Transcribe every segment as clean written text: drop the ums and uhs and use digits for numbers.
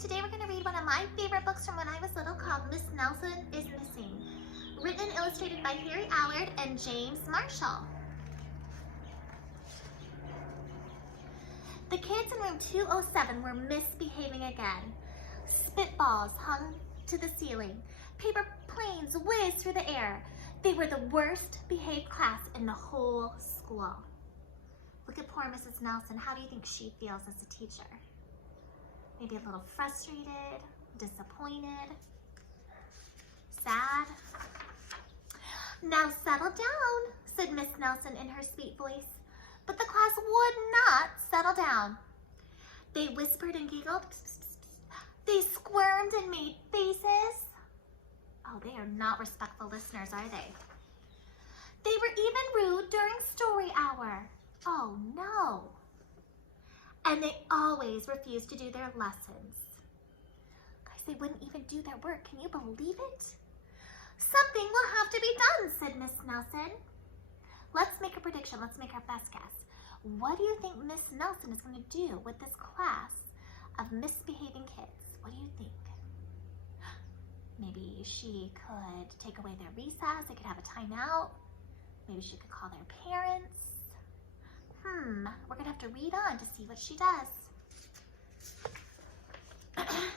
Today we're going to read one of my favorite books from when I was little called Miss Nelson is Missing, written and illustrated by Harry Allard and James Marshall. The kids in room 207 were misbehaving again. Spitballs hung to the ceiling. Paper planes whizzed through the air. They were the worst behaved class in the whole school. Look at poor Mrs. Nelson. How do you think she feels as a teacher? Maybe a little frustrated, disappointed, sad. "Now settle down," said Miss Nelson in her sweet voice. But the class would not settle down. They whispered and giggled. They squirmed and made faces. Oh, they are not respectful listeners, are they? They were even rude during story hour. Oh, no. And they always refused to do their lessons. Guys, they wouldn't even do their work. Can you believe it? "Something will have to be done," said Miss Nelson. Let's make a prediction. Let's make our best guess. What do you think Miss Nelson is going to do with this class of misbehaving kids? What do you think? Maybe she could take away their recess. They could have a timeout. Maybe she could call their parents. We're going to have to read on to see what she does.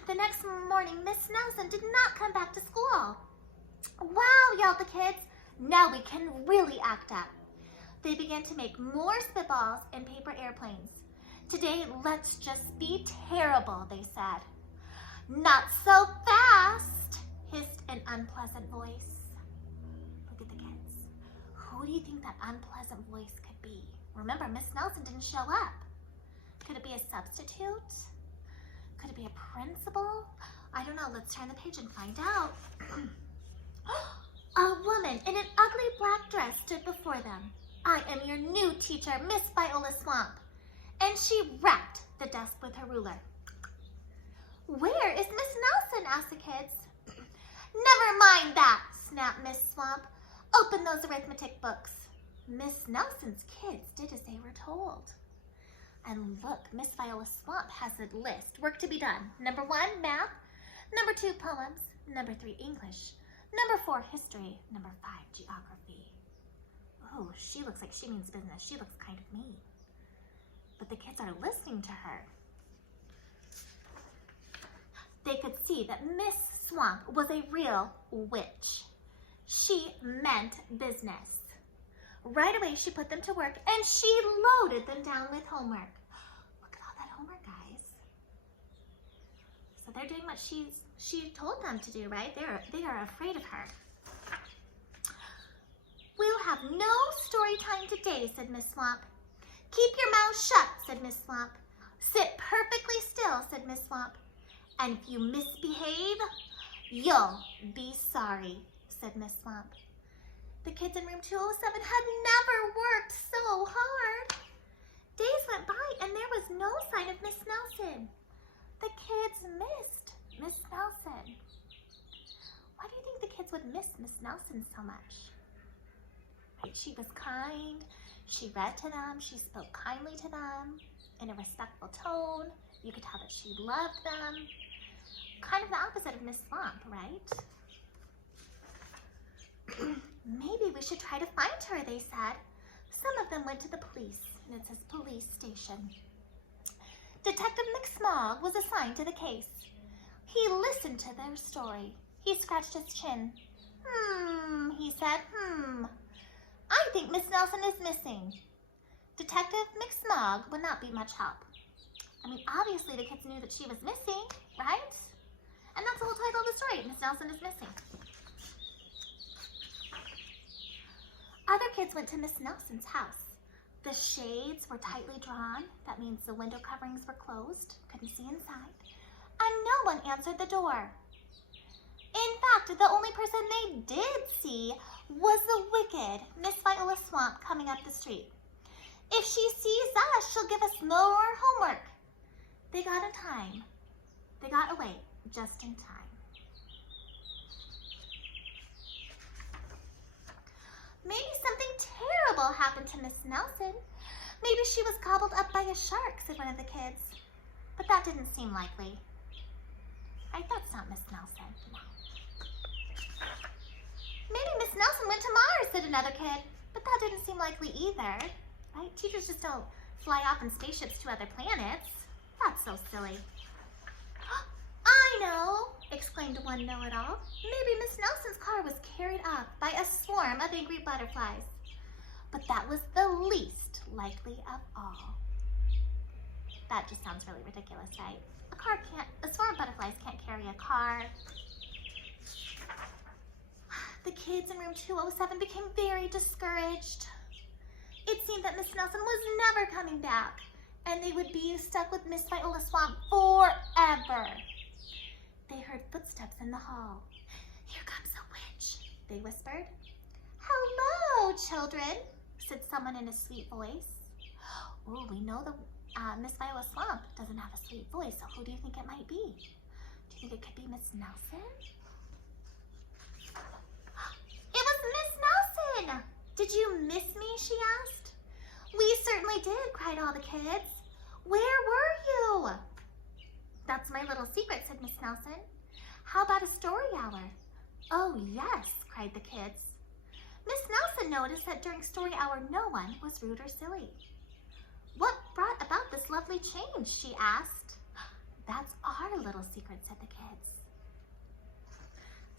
The next morning, Miss Nelson did not come back to school. "Wow," yelled the kids. "Now we can really act up." They began to make more spitballs and paper airplanes. "Today, let's just be terrible," they said. "Not so fast," hissed an unpleasant voice. Look at the kids. Who do you think that unpleasant voice could be? Remember, Miss Nelson didn't show up. Could it be a substitute? Could it be a principal? I don't know. Let's turn the page and find out. A woman in an ugly black dress stood before them. "I am your new teacher, Miss Viola Swamp." And she rapped the desk with her ruler. "Where is Miss Nelson?" asked the kids. "Never mind that," snapped Miss Swamp. "Open those arithmetic books." Miss Nelson's kids did as they were told. And look, Miss Viola Swamp has a list. Work to be done. Number 1, math. Number 2, poems. Number 3, English. Number 4, history. Number 5, geography. Oh, she looks like she means business. She looks kind of mean. But the kids are listening to her. They could see that Miss Swamp was a real witch. She meant business. Right away, she put them to work, and she loaded them down with homework. Look at all that homework, guys. So they're doing what she told them to do, right? They are afraid of her. "We'll have no story time today," said Miss Swamp. "Keep your mouth shut," said Miss Swamp. "Sit perfectly still," said Miss Swamp. "And if you misbehave, you'll be sorry," said Miss Swamp. The kids in room 207 had never worked so hard. Days went by and there was no sign of Miss Nelson. The kids missed Miss Nelson. Why do you think the kids would miss Miss Nelson so much? Right? She was kind. She read to them. She spoke kindly to them in a respectful tone. You could tell that she loved them. Kind of the opposite of Miss Swamp, right? "Maybe we should try to find her," they said. Some of them went to the police, and it says police station. Detective McSmog was assigned to the case. He listened to their story. He scratched his chin. He said, "I think Miss Nelson is missing." Detective McSmog would not be much help. I mean, obviously the kids knew that she was missing, right? And that's the whole title of the story, Miss Nelson is Missing. Other kids went to Miss Nelson's house. The shades were tightly drawn. That means the window coverings were closed. Couldn't see inside. And no one answered the door. In fact, the only person they did see was the wicked Miss Viola Swamp coming up the street. "If she sees us, she'll give us more homework." They got in time. They got away just in time. Maybe something terrible happened to Miss Nelson. Maybe she was gobbled up by a shark, said one of the kids. But that didn't seem likely. Right? That's not Miss Nelson. No. Maybe Miss Nelson went to Mars, said another kid. But that didn't seem likely either. Right? Teachers just don't fly off in spaceships to other planets. That's so silly. I know, exclaimed one know-it-all. Maybe Miss Nelson's car was carried off by a swarm of angry butterflies. But that was the least likely of all. That just sounds really ridiculous, right? A swarm of butterflies can't carry a car. The kids in room 207 became very discouraged. It seemed that Miss Nelson was never coming back, and they would be stuck with Miss Viola Swamp forever. They heard footsteps in the hall. Here comes a witch, they whispered. Hello, children, said someone in a sweet voice. Oh, we know the Miss Viola Swamp doesn't have a sweet voice, so who do you think it might be? Do you think it could be Miss Nelson? It was Miss Nelson! Did you miss me, she asked. We certainly did, cried all the kids. Where were you? That's my little secret, said Miss Nelson. How about a story hour? Oh, yes, cried the kids. Miss Nelson noticed that during story hour, no one was rude or silly. What brought about this lovely change, she asked. That's our little secret, said the kids.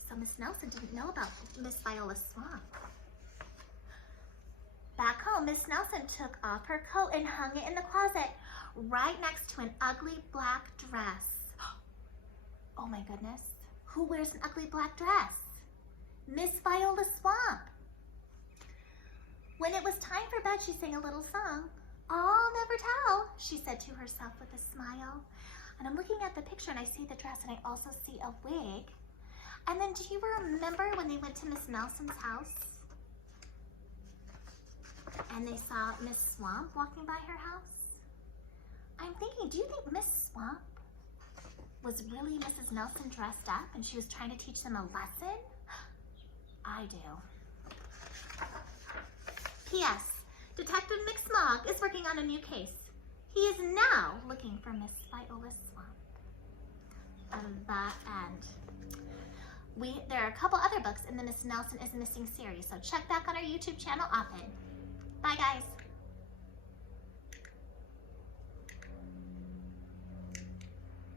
So Miss Nelson didn't know about Miss Viola Swamp. Back home, Miss Nelson took off her coat and hung it in the closet right next to an ugly black dress. Oh my goodness, who wears an ugly black dress? Miss Viola Swamp. When it was time for bed, she sang a little song. I'll never tell, she said to herself with a smile. And I'm looking at the picture and I see the dress and I also see a wig. And then do you remember when they went to Miss Nelson's house? And they saw Miss Swamp walking by her house? I'm thinking, do you think Miss Swamp was really Mrs. Nelson dressed up and she was trying to teach them a lesson? I do. P.S. Detective McSmog is working on a new case. He is now looking for Miss Viola Swamp. The end. There are a couple other books in the Miss Nelson is Missing series, so check back on our YouTube channel often. Bye, guys.